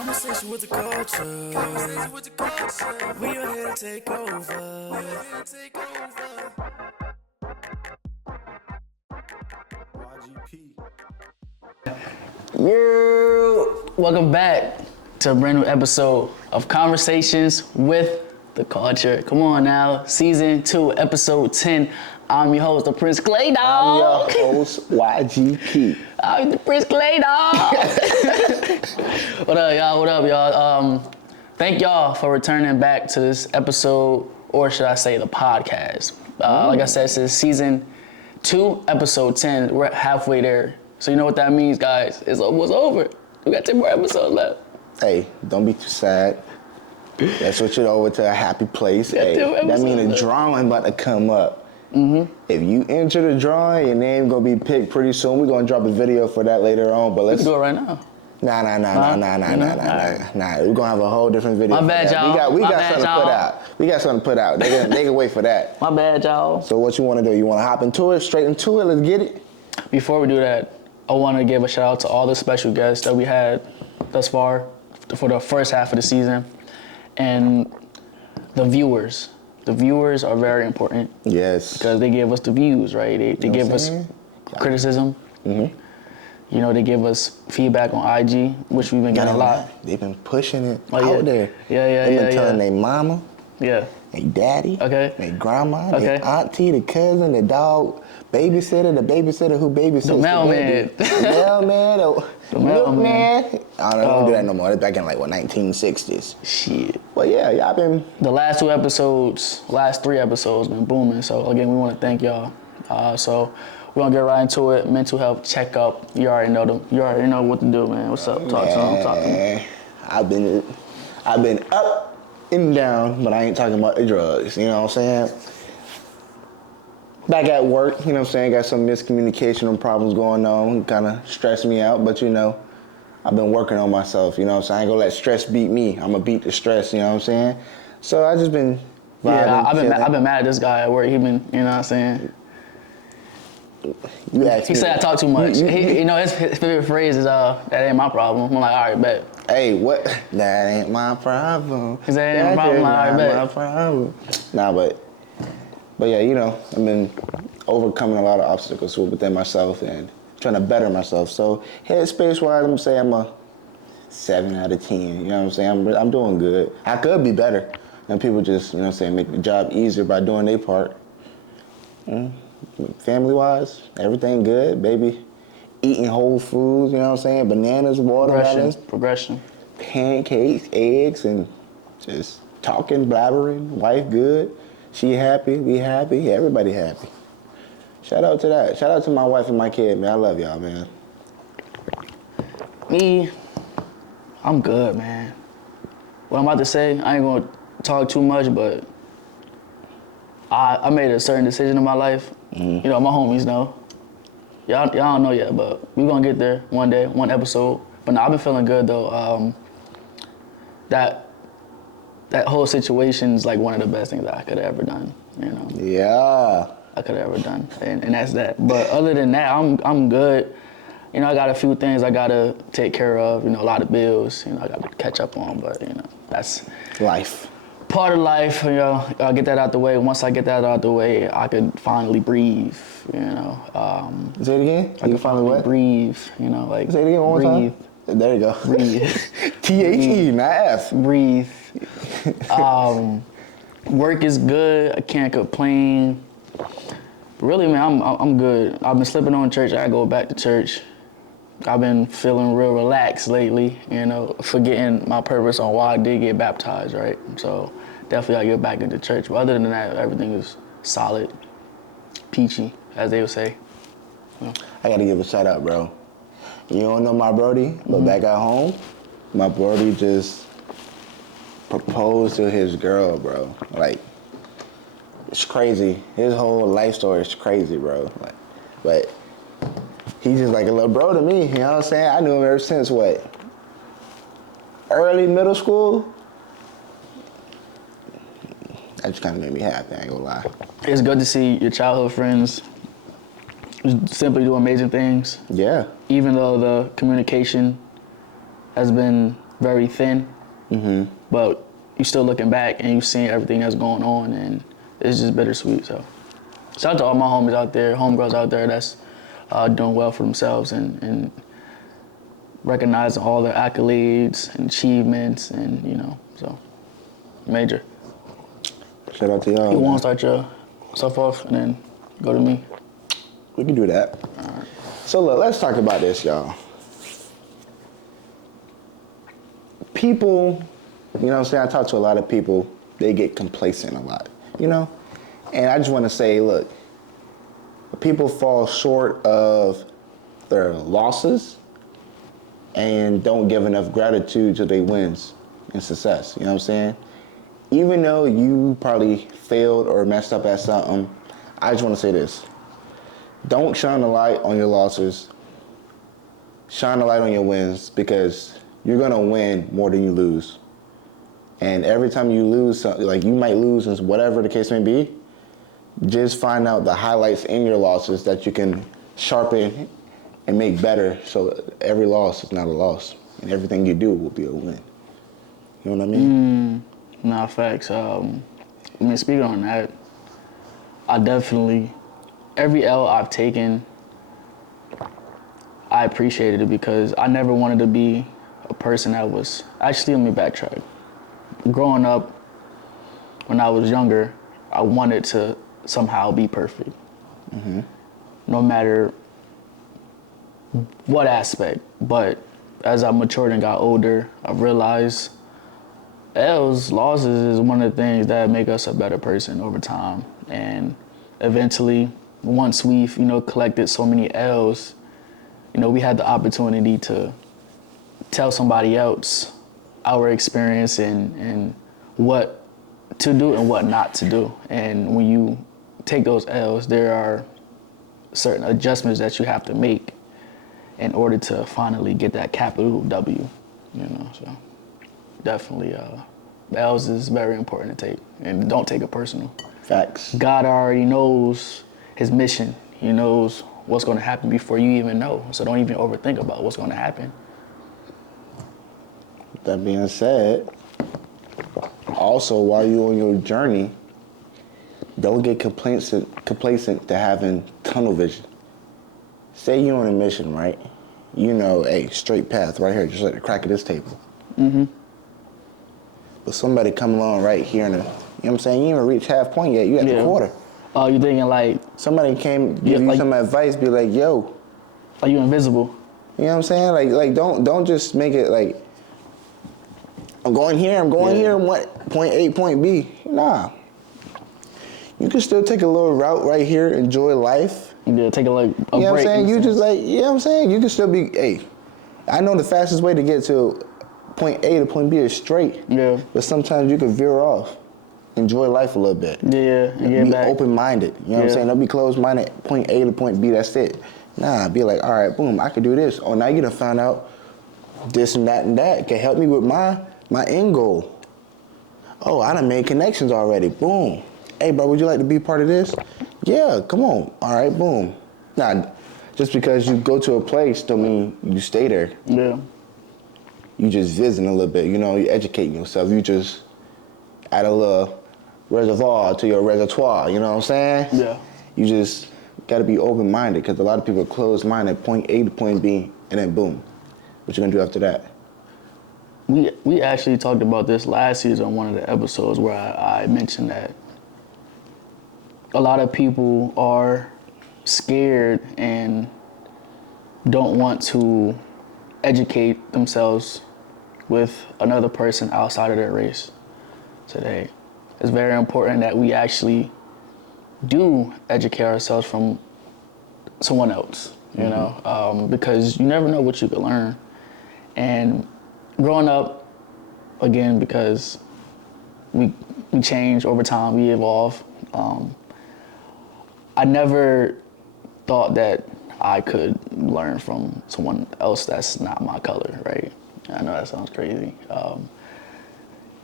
Conversation with the culture. We are here to take over. Welcome back to a brand new episode of Conversations with the Culture. Come on now, season 2, episode 10. I'm your host, the Prince Clay Dog. I'm your host, YGP. I'm the Prince Clay Dog. What up, y'all? What up, y'all? Thank y'all for returning back to this episode, or should I say the podcast. Like I said, this is season 2, episode 10. We're halfway there. So you know what that means, guys. It's almost over. We got 10 more episodes left. Hey, don't be too sad. Let's switch it over to a happy place. Yeah, Hey, that means a drawing about to come up. Mm-hmm. If you enter the drawing, your name gonna be picked pretty soon. We're gonna drop a video for that later on. But let's do it right now. Nah. We're gonna have a whole different video. My bad, y'all. We got something to put out. We got something to put out. They can wait for that. My bad, y'all. So what you wanna do? You wanna hop into it, straight into it? Let's get it. Before we do that, I want to give a shout out to all the special guests that we had thus far for the first half of the season. And the viewers. The viewers are very important. Yes. Because they give us the views, right? They give us criticism. Mm-hmm. You know, they give us feedback on IG, which we've been getting a lot. They've been pushing it out there. They've been telling their mama, their daddy, their grandma, their auntie, the cousin, the dog, babysitter, the babysitter who babysits the mailman. The mailman, the milkman. I don't do that no more. It's back in like, 1960s. Shit. But yeah, y'all been... The last 3 episodes been booming. So again, we want to thank y'all. So we're gonna get right into it. Mental health checkup. You already know them. You already know what to do, man. What's up? Talk to me. I've been up and down, but I ain't talking about the drugs. You know what I'm saying? Back at work, you know what I'm saying? Got some miscommunication and problems going on. Kind of stressed me out, but you know, I've been working on myself. You know what I'm saying? I ain't gonna let stress beat me. I'm gonna beat the stress. You know what I'm saying? So I just been vibing. Yeah, I've been mad at this guy at work. He been, you know what I'm saying? He said I talk too much. You know, his favorite phrase is, that ain't my problem. I'm like, all right, bet. Hey, what? That ain't my problem. He said, that ain't my problem. All right, bet. My problem. Nah, but yeah, you know, I've been overcoming a lot of obstacles within myself and trying to better myself. So headspace-wise, I'm gonna say I'm a 7 out of 10. You know what I'm saying? I'm doing good. I could be better. And people just, you know what I'm saying, make the job easier by doing their part. Family-wise, everything good, baby. Eating whole foods, you know what I'm saying? Bananas, watermelons. Progression. Pancakes, eggs, and just talking, blabbering. Wife good. She happy, we happy, everybody happy. Shout out to that. Shout out to my wife and my kid, man. I love y'all, man. Me, I'm good, man. What I'm about to say, I ain't gonna talk too much, but I made a certain decision in my life. Mm-hmm. You know, my homies know. Y'all don't know yet, but we gonna get there one day, one episode. But no, I've been feeling good though. That whole situation is like one of the best things that I could have ever done, you know? Yeah. I could have ever done, and that's that. But other than that, I'm good. You know, I got a few things I gotta take care of, you know, a lot of bills, you know, I gotta catch up on, but, you know, that's... Life. Part of life, you know, I'll get that out the way. Once I get that out the way, I could finally breathe, you know. Say it again? I can finally breathe, you know, like... Say it again one more time? There you go. Breathe. T-H-E, not F. Breathe. Work is good. I can't complain. Really, man, I'm good. I've been slipping on church. I go back to church. I've been feeling real relaxed lately, you know, forgetting my purpose on why I did get baptized, right? So definitely I get back into church. But other than that, everything is solid, peachy, as they would say. Yeah. I gotta give a shout out, bro. You don't know my brody, but back at home, my brody just proposed to his girl, bro. Like, it's crazy. His whole life story is crazy, bro. Like, but he's just like a little bro to me, you know what I'm saying? I knew him ever since, early middle school? That just kind of made me happy, I ain't gonna lie. It's good to see your childhood friends simply do amazing things. Yeah. Even though the communication has been very thin. But you still looking back and you seeing everything that's going on, and it's just bittersweet. So shout out to all my homies out there, homegirls out there that's doing well for themselves and recognizing all their accolades and achievements, and so major. Shout out to y'all. You want to start your stuff off and then go to me? We can do that. All right. So look, let's talk about this, y'all. People, what I'm saying? I talk to a lot of people, they get complacent a lot, And I just want to say, look, people fall short of their losses and don't give enough gratitude to their wins and success, you know what I'm saying? Even though you probably failed or messed up at something, I just want to say this. Don't shine a light on your losses. Shine a light on your wins, because you're going to win more than you lose. And every time you lose something, like you might lose in whatever the case may be, just find out the highlights in your losses that you can sharpen and make better, so every loss is not a loss and everything you do will be a win. You know what I mean? Nah, facts. Speaking on that, I definitely, every L I've taken, I appreciated it, because I never wanted to be a person that was, actually, let me backtrack. Growing up, when I was younger, I wanted to somehow be perfect. No matter what aspect. But as I matured and got older, I realized losses is one of the things that make us a better person over time. And eventually, once we've, collected so many L's, we had the opportunity to tell somebody else our experience and what to do and what not to do. And when you take those L's, there are certain adjustments that you have to make in order to finally get that capital W, so definitely L's is very important to take, and don't take it personal. Facts. God already knows his mission. He knows what's going to happen before you even know, so don't even overthink about what's going to happen. That being said, also while you're on your journey, don't get complacent to having tunnel vision. Say you're on a mission, right? Hey, straight path right here, just like the crack of this table. But somebody come along right here you know what I'm saying? You ain't even reach half point yet, you at the quarter. Oh, you thinking like... Somebody came, give you some advice, be like, yo. Are you invisible? You know what I'm saying? Like don't just make it like, I'm going here, point A, point B. Nah. You can still take a little route right here, enjoy life. Yeah, take a break. You know what I'm saying? You just you know what I'm saying? You can still be, hey, I know the fastest way to get to point A to point B is straight. Yeah. But sometimes you can veer off. Enjoy life a little bit. Yeah, be open-minded. You know what I'm saying? Don't be closed-minded, point A to point B, that's it. Nah, be like, all right, boom, I could do this. Oh, now you done found out this and that can help me with my end goal. Oh, I done made connections already. Boom. Hey, bro, would you like to be part of this? Yeah, come on. All right, boom. Nah, just because you go to a place don't mean you stay there. Yeah. You just visiting a little bit, you educating yourself. You just add a little reservoir to your reservoir, you know what I'm saying? Yeah. You just gotta be open-minded, because a lot of people are closed-minded, point A to point B, and then boom. What you gonna do after that? We actually talked about this last season on one of the episodes where I mentioned that a lot of people are scared and don't want to educate themselves with another person outside of their race today. It's very important that we actually do educate ourselves from someone else, because you never know what you could learn. And growing up, again, because we change over time, we evolve. I never thought that I could learn from someone else that's not my color, right? I know that sounds crazy.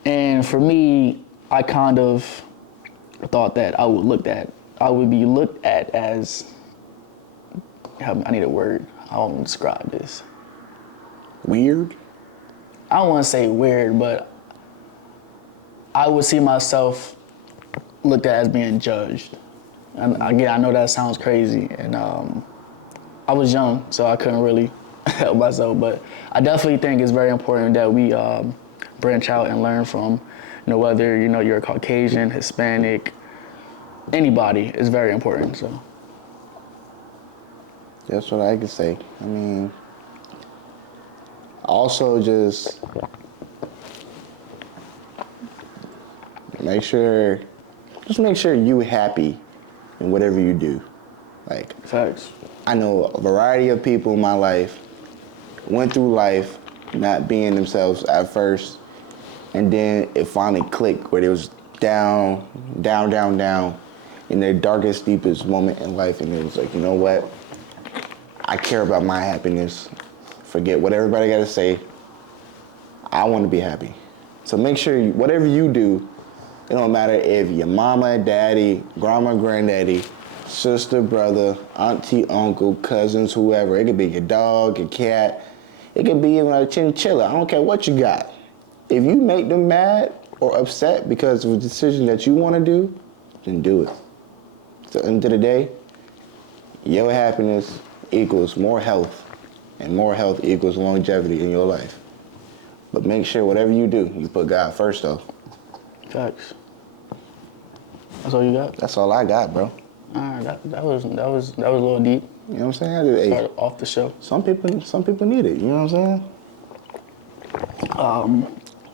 And for me, I kind of thought that I would be looked at as, I need a word, how I'm gonna describe this. Weird? I don't want to say weird, but I would see myself looked at as being judged. And again, I know that sounds crazy, and I was young, so I couldn't really help myself. But I definitely think it's very important that we branch out and learn from, whether you're Caucasian, Hispanic, anybody is very important. So that's what I could say. I mean, also just make sure you happy in whatever you do. Like, facts. I know a variety of people in my life went through life not being themselves at first, and then it finally clicked where they was down in their darkest, deepest moment in life, and it was like, you know what? I care about my happiness. Forget what everybody got to say. I want to be happy. So make sure whatever you do, it don't matter if your mama, daddy, grandma, granddaddy, sister, brother, auntie, uncle, cousins, whoever. It could be your dog, your cat. It could be even a chinchilla. I don't care what you got. If you make them mad or upset because of a decision that you want to do, then do it. At the end of the day, your happiness equals more health, and more health equals longevity in your life. But make sure whatever you do, you put God first, though. Facts. That's all you got? That's all I got, bro. All right, that was a little deep. You know what I'm saying? Started off the show. Some people need it. You know what I'm saying?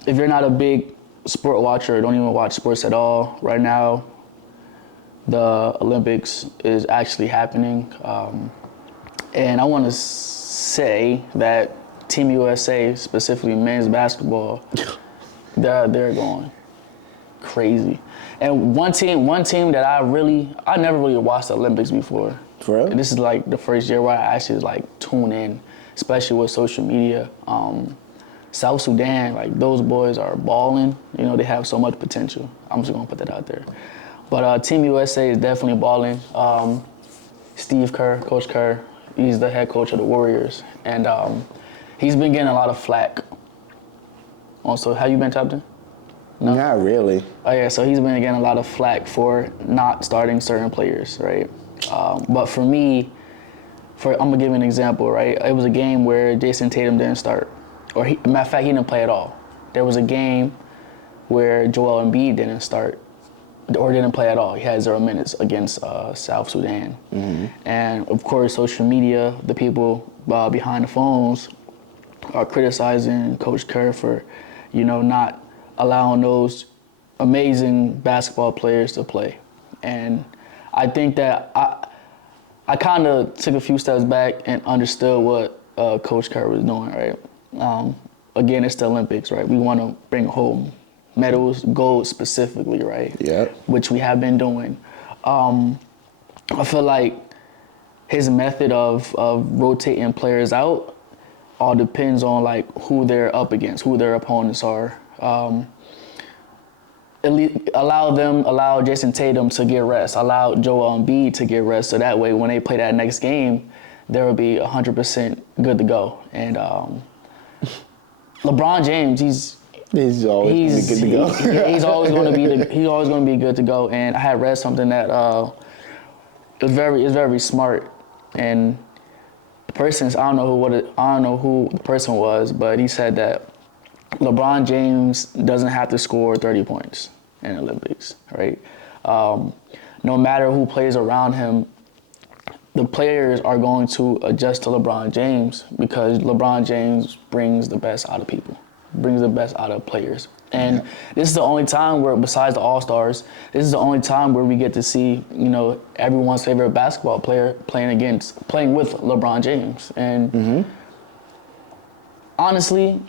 If you're not a big sport watcher, don't even watch sports at all, right now, the Olympics is actually happening. And I want to say that Team USA, specifically men's basketball, they're going crazy. And one team that I never really watched the Olympics before. For real? And this is like the first year where I actually tune in, especially with social media. South Sudan, those boys are balling. They have so much potential. I'm just gonna put that out there. But Team USA is definitely balling. Steve Kerr, Coach Kerr, he's the head coach of the Warriors, and he's been getting a lot of flack. Also, have you been tapped in? No? Not really. Oh yeah, so he's been getting a lot of flack for not starting certain players, right? But for me, I'm gonna give you an example, right? It was a game where Jason Tatum didn't start, matter of fact, he didn't play at all. There was a game where Joel Embiid didn't start, or didn't play at all. He had 0 minutes against South Sudan. Mm-hmm. And of course, social media, the people behind the phones are criticizing Coach Kerr for, not allowing those amazing basketball players to play. And I think that I kind of took a few steps back and understood what Coach Kerr was doing, right? Again, it's the Olympics, right? We want to bring home medals, gold specifically, right? Yeah. Which we have been doing. I feel like his method of rotating players out all depends on who they're up against, who their opponents are. Allow Jason Tatum to get rest, allow Joel Embiid to get rest, so that way when they play that next game, they'll be 100% good to go. And LeBron James, he's always good to go. He's always going to be good to go. And I had read something that is very smart. And the person's I don't know who the person was, but he said that LeBron James doesn't have to score 30 points in the Olympics, right? No matter who plays around him, the players are going to adjust to LeBron James because LeBron James brings the best out of people, brings the best out of players. And this is the only time where, besides the All-Stars, this is the only time where we get to see, everyone's favorite basketball player playing with LeBron James. And honestly,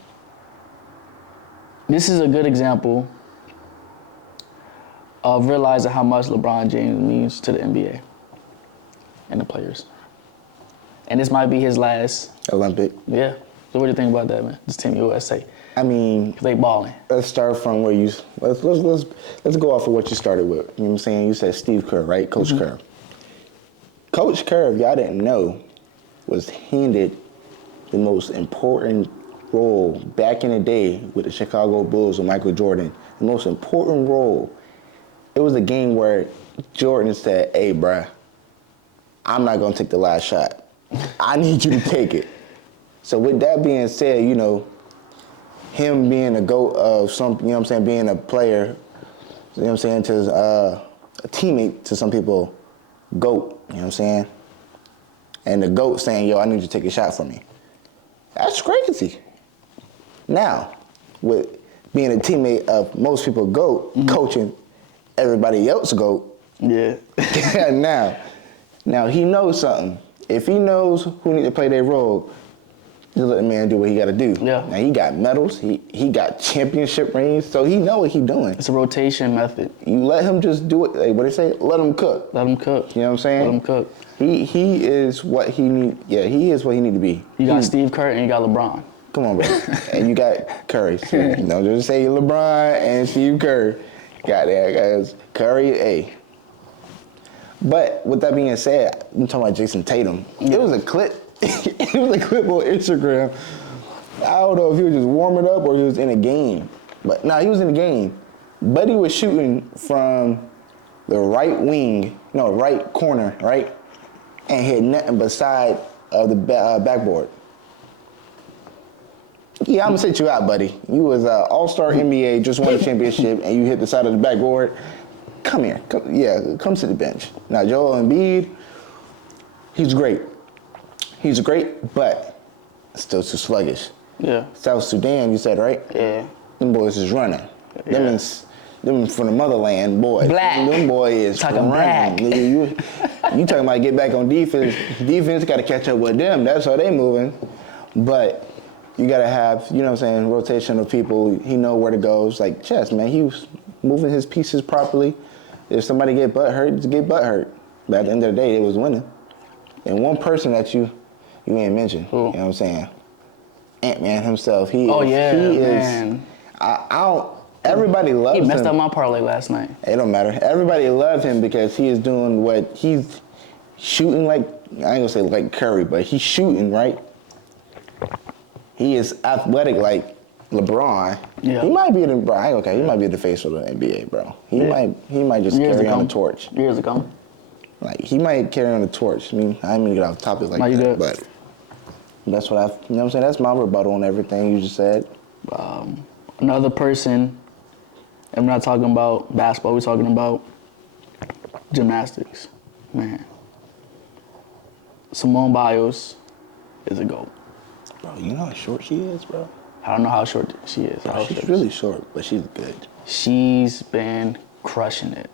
this is a good example of realizing how much LeBron James means to the NBA and the players. And this might be his last Olympic. Yeah. So what do you think about that, man? This Team USA. I mean, they balling. Let's start from where let's go off of what you started with. You know what I'm saying? You said Steve Kerr, right? Coach Kerr. Coach Kerr, if y'all didn't know, was handed the most important role back in the day with the Chicago Bulls with Michael Jordan, the most important role, it was a game where Jordan said, hey, bruh, I'm not going to take the last shot. I need you to take it. So with that being said, you know, him being a GOAT of some, you know what I'm saying, being a player, you know what I'm saying, to a teammate to some people, GOAT, you know what I'm saying? And the GOAT saying, yo, I need you to take a shot for me. That's crazy. Now, with being a teammate of most people GOAT, coaching everybody else GOAT, Yeah. now he knows something. If he knows who need to play their role, just let the man do what he got to do. Yeah. Now, he got medals. He got championship rings, so he know what he doing. It's a rotation method. You let him just do it. Like, what they say? Let him cook. Let him cook. You know what I'm saying? Let him cook. He is what he need. Yeah, he is what he need to be. You got Steve Kerr and you got LeBron. Come on, bro. And you got Curry. So, you know, just say LeBron and Steve Kerr. Got that, guys. Curry, A. But with that being said, I'm talking about Jason Tatum. It was a clip. It was a clip on Instagram. I don't know if he was just warming up or he was in a game. But no, he was in a game. But he was shooting from the right wing, no, right corner, right? And hit nothing but side of the backboard. Yeah, I'm gonna sit you out, buddy. You was an all-star NBA, just won a championship, and you hit the side of the backboard. Come here. Come sit the bench. Now, Joel Embiid, he's great. He's great, but still too sluggish. Yeah. South Sudan, you said, right? Yeah. Them boys is running. Yeah. Them from the motherland, boys. Black. Them boys is Talking running. black. You talking about get back on defense. Defense got to catch up with them. That's how they moving. But you got to have, you know what I'm saying, rotation of people. He know where to go. It's like chess, man. He was moving his pieces properly. If somebody get butt hurt, just get butt hurt. But at the end of the day, they was winning. And one person that you ain't mentioned, Who? you know what I'm saying? Ant-Man himself. He man. is. I don't. Everybody loves him. He messed up my parlay last night. It don't matter. Everybody loves him because he is doing what he's shooting like. I ain't gonna say like Curry, but he's shooting right. He is athletic like LeBron. Yeah. He might be the. Bro, I ain't okay. He might be the face of the NBA, bro. He might just carry on the torch. Years ago. Like he might carry on the torch. I mean, I ain't gonna get off topic like you that, good. but that's what you know what I'm saying? That's my rebuttal on everything you just said. Another person, and we're not talking about basketball, we're talking about gymnastics. Man. Simone Biles is a GOAT. Bro, you know how short she is, bro? I don't know how short she is. Bro, she's really short, but she's good. She's been crushing it.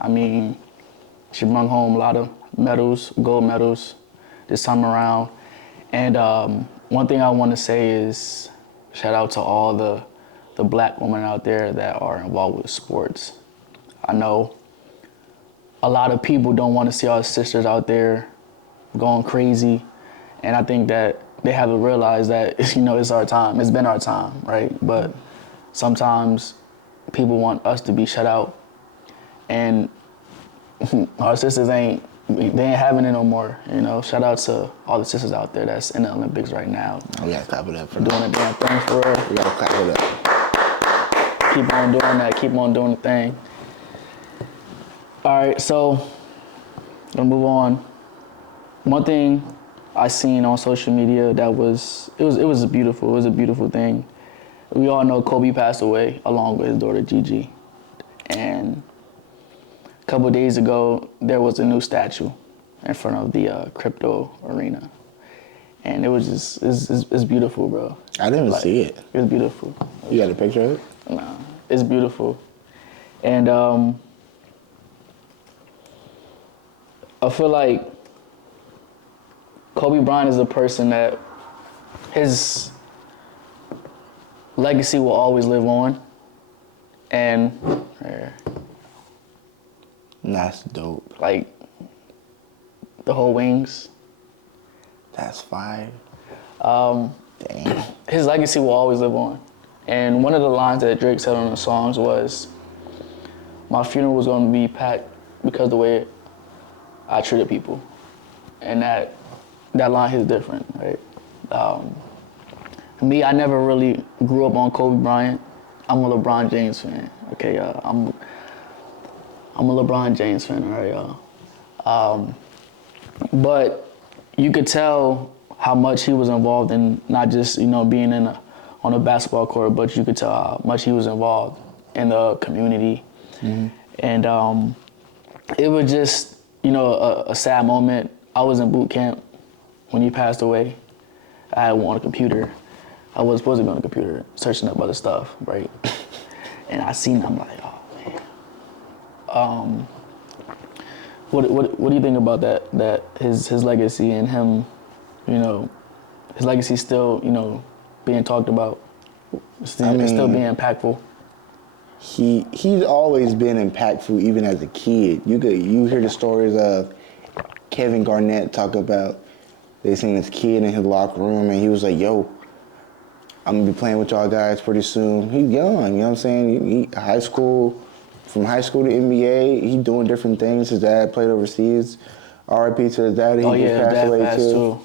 I mean, she brought home a lot of medals, gold medals this time around. And one thing I want to say is shout out to all the black women out there that are involved with sports. I know a lot of people don't want to see our sisters out there going crazy. And I think that they have to realize that, you know, it's our time. It's been our time, right? But sometimes people want us to be shut out. And our sisters they ain't having it no more, you know. Shout out to all the sisters out there that's in the Olympics right now. We gotta clap it up for Doing the damn thing for real. We gotta clap it up. Keep on doing that. Keep on doing the thing. All right, so gonna move on. One thing I seen on social media that was beautiful. It was a beautiful thing. We all know Kobe passed away along with his daughter Gigi, and a couple of days ago there was a new statue in front of the crypto arena, and it was just it's beautiful, bro. I didn't even see it. It was beautiful. You got a picture of it? No, it's beautiful, and I feel like Kobe Bryant is a person that his legacy will always live on, and That's dope. like the whole wings. That's fire. Damn. His legacy will always live on. And one of the lines that Drake said on the songs was, "My funeral was going to be packed because of the way I treated people," and that line is different, right? Me, I never really grew up on Kobe Bryant. I'm a LeBron James fan. Okay, I'm a LeBron James fan, all right, y'all. But you could tell how much he was involved in not just being on a basketball court, but you could tell how much he was involved in the community, and it was just a sad moment. I was in boot camp when he passed away. I had one on a computer. I was supposed to be on a computer searching up other stuff, right? And I seen him, I'm like, oh man. What do you think about that? That his legacy and him, his legacy still being talked about, still being impactful. He's always been impactful, even as a kid. You hear the stories of Kevin Garnett talk about they seen this kid in his locker room and he was like, "Yo, I'm gonna be playing with y'all guys pretty soon." He's young, you know what I'm saying? He from high school to NBA, he doing different things. His dad played overseas. R.I.P. to his dad. He just passed away too.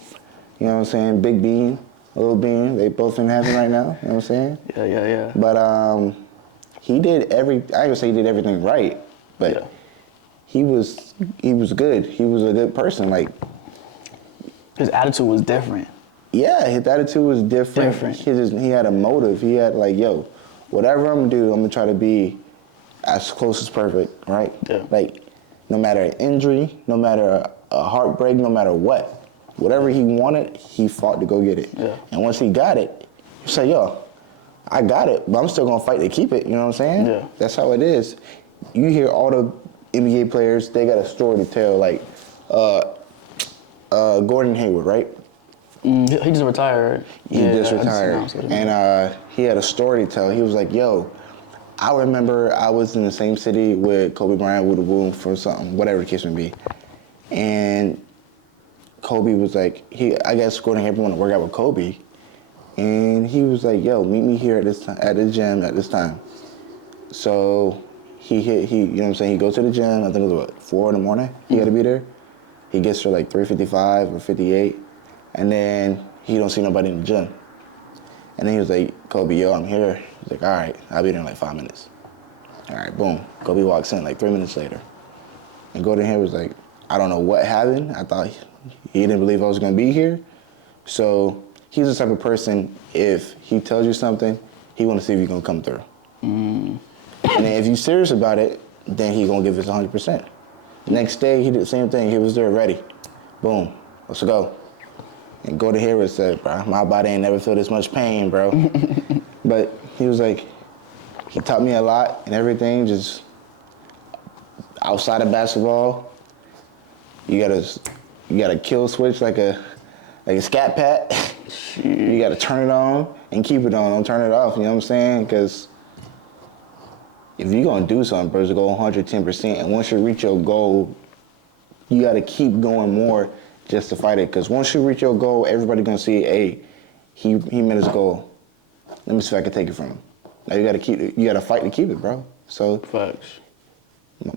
You know what I'm saying? Big Bean, Little Bean, they both in heaven right now. You know what I'm saying? Yeah. But he did I ain't gonna say he did everything right, but he was good. He was a good person. Like, his attitude was different. Yeah, his attitude was different. He had a motive. He had like, yo, whatever I'm gonna do, I'm gonna try to be as close as perfect, right? Yeah. Like, no matter an injury, no matter a heartbreak, no matter what, whatever he wanted, he fought to go get it. Yeah. And once he got it, you say, yo, I got it, but I'm still gonna fight to keep it. You know what I'm saying? Yeah. That's how it is. You hear all the NBA players, they got a story to tell. Like Gordon Hayward, right? He just retired. He just retired. And he had a story to tell. He was like, yo, I remember I was in the same city with Kobe Bryant with a wound for something, whatever the case may be. And Kobe was like, I guess Gordon Hayward wanted to work out with Kobe. And he was like, yo, meet me here at the gym at this time. So he you know what I'm saying, he goes to the gym, I think it was 4 in the morning, he gotta be there. He gets there like 3:55 or 58, and then he don't see nobody in the gym. And then he was like, Kobe, yo, I'm here. He's like, all right, I'll be there in like 5 minutes. All right, boom. Kobe walks in like 3 minutes later. And Gordon Hayward was like, I don't know what happened. I thought he didn't believe I was gonna be here. So he's the type of person, if he tells you something, he wanna see if you're gonna come through. And then if you're serious about it, then he gonna give us 100%. Next day, he did the same thing. He was there ready. Boom, let's go. And Gordon Hayward said, bro, my body ain't never feel this much pain, bro. But he was like, he taught me a lot and everything, just outside of basketball. You gotta kill switch like a scat pat. You gotta turn it on and keep it on, don't turn it off, you know what I'm saying? Because if you're gonna do something, bro, to go 110%, and once you reach your goal, you gotta keep going more just to fight it. Because once you reach your goal, everybody gonna see, hey, he met his goal. Let me see if I can take it from him. Now you gotta fight to keep it, bro. So Facts.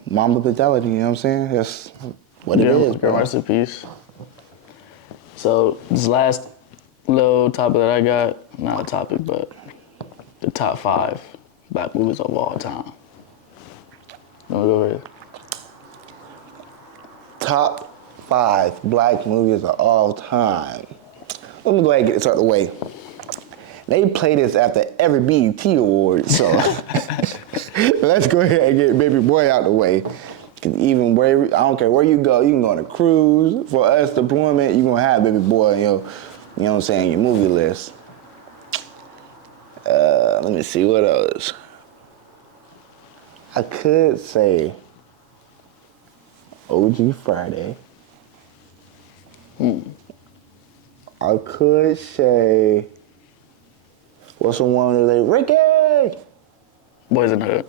Mamba mentality, you know what I'm saying? That's what it is, bro. Rest in peace. So this last little topic that I got, not a topic, but the top 5 Black movies of all time. Let me go ahead. Top 5 Black movies of all time. Let me go ahead and get this out of the way. They play this after every BET award, so let's go ahead and get Baby Boy out the way. Cause even I don't care where you go, you can go on a cruise. For us, deployment, you're gonna have Baby Boy on your, you know what I'm saying, your movie list. Let me see, what else? I could say OG Friday. I could say, what's the one where they, Ricky? Boys in the Hood.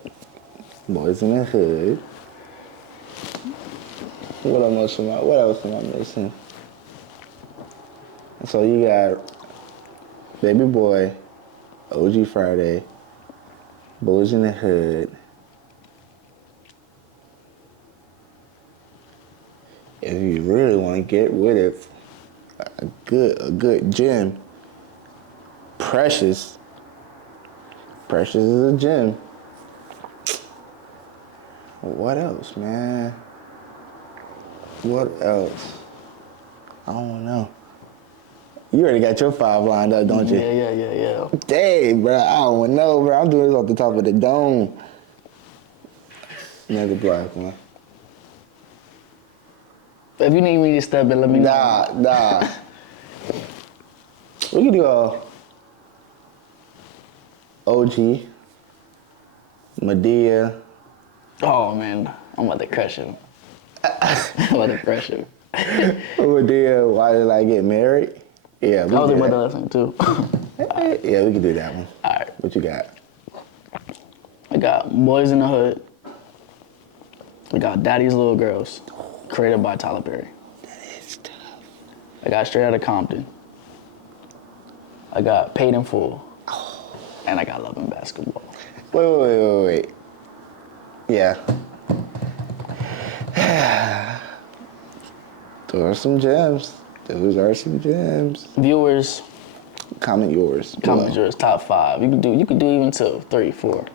Boys in the Hood. What else am I missing? So you got Baby Boy, OG Friday, Boys in the Hood. If you really want to get with it, a good gym, Precious. Precious is a gem. What else, man? What else? I don't know. You already got your 5 lined up, don't you? Yeah. Dang, bro. I don't know, bro. I'm doing this off the top of the dome. Another black one. If you need me to step in, let me know. Nah. We can do OG, Medea. Oh, man. I'm about to crush him. Medea, why did I get married? Yeah, we I was can do about that. to listen, too. Yeah, we can do that one. All right. What you got? I got Boys in the Hood. I got Daddy's Little Girls, created by Tyler Perry. That is tough. I got Straight Outta Compton. I got Paid in Full. And I got Love and Basketball. Wait. Yeah. Those are some gems. Viewers, Comment yours. yours, top 5. You could do even 2, 3, 4.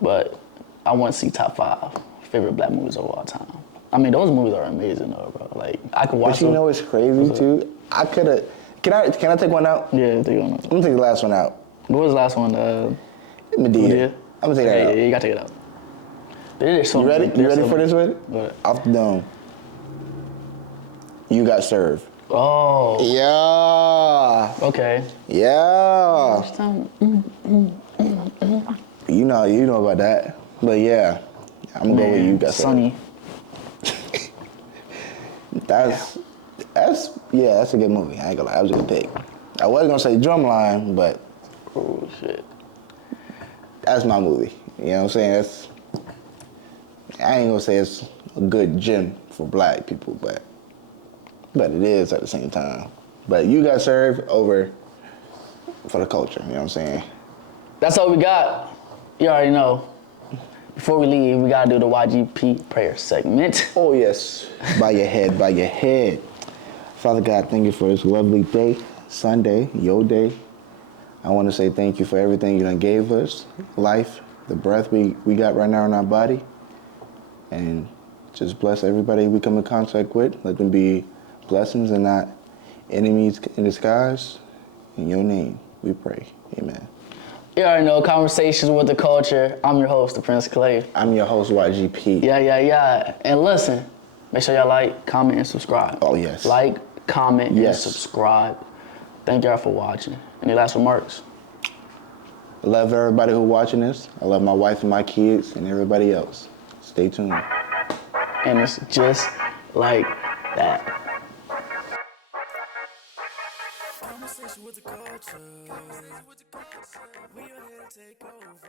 But I want to see top 5 favorite black movies of all time. I mean, those movies are amazing though, bro. Like, I could watch But you them. know what's crazy too? I could've. Can I take one out? Yeah, take one out. I'm gonna take the last one out. What was the last one? Medea. I'm gonna take that out. Yeah, you gotta take it out. There's so You ready? many- You there's ready so for many. this one? What? Off the dome. You Got Served. Oh, Yeah. okay. Yeah. You know about that. But yeah, I'm gonna go with You Got Served. Sunny. That's a good movie. I ain't gonna lie, that was a good pick. I was gonna say Drumline, but Oh, shit. that's my movie. You know what I'm saying? I ain't gonna say it's a good gem for black people, but it is at the same time. But You Got Served over for the culture, you know what I'm saying? That's all we got. You already know. Before we leave, we gotta do the YGP prayer segment. Oh yes, bow your head. Father God, thank you for this lovely day, Sunday, your day. I want to say thank you for everything you done gave us, life, the breath we got right now in our body, and just bless everybody we come in contact with. Let them be blessings and not enemies in disguise. In your name, we pray. Amen. You already know, Conversations with the Culture. I'm your host, the Prince Clay. I'm your host, YGP. Yeah. And listen, make sure y'all like, comment, and subscribe. Oh, yes. Like, comment, Yes. and subscribe. Thank y'all for watching. Any last remarks? I love everybody who's watching this. I love my wife and my kids and everybody else. Stay tuned. And it's just like that. Conversation with the culture. We are here to take over.